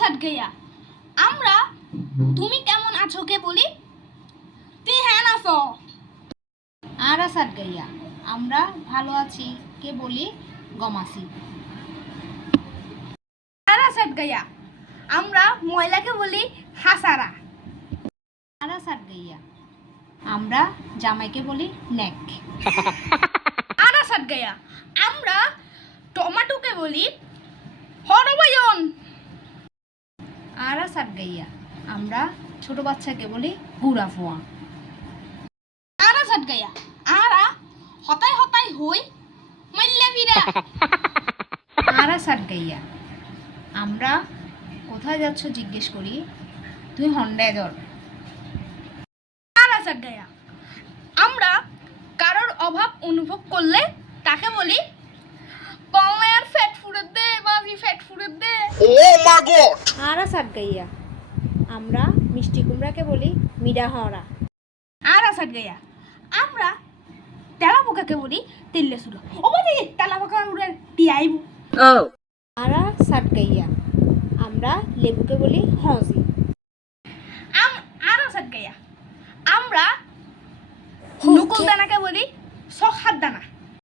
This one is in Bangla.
সাত গাইয়া আমরা তুমি কেমন আছো কে বলি তুই হ্যাঁ আছো। আরা সাত গাইয়া আমরা ভালো আছি কে বলি গমাসি। আরা সাত গাইয়া আমরা ময়লাকে বলি হাসারা। আরা সাত গাইয়া আমরা জামাইকে বলি নেক। আরা সাত গাইয়া আমরা টমেটোকে বলি হরবয়ন। আরা সাত গাইয়া আমরা ছোট বাচ্চাকে বলি গুড়া ফোয়া। আরা সাত গাইয়া আরা হতাই হতাই হই মাইল্লা বিরা। আরা সাত গাইয়া আমরা কোথায় যাচ্ছ জিজ্ঞেস করি তুই হন্ডায় ধর। আরা সাত গাইয়া আমরা কারোর অভাব অনুভব করলে তাকে বলি কমায়ার ফ্যাট ফুডের দে বাবি ফ্যাট ফুডের দে। Oh my god! আরা সাত গাইয়া আমরা মিষ্টি কুমড়াকে বলি মিডা হওয়া। আরা সাত গাইয়া আমরা তেলা পোকাকে বলি তেল্লে সুলো। ও বাদি তেলা পোকা উড়ে টিয়াইব। আরা সাত গাইয়া আমরা লেবুকে বলি হজি। আরা সাত গাইয়া আমরা নকুল দানাকে বলি সখাত দানা।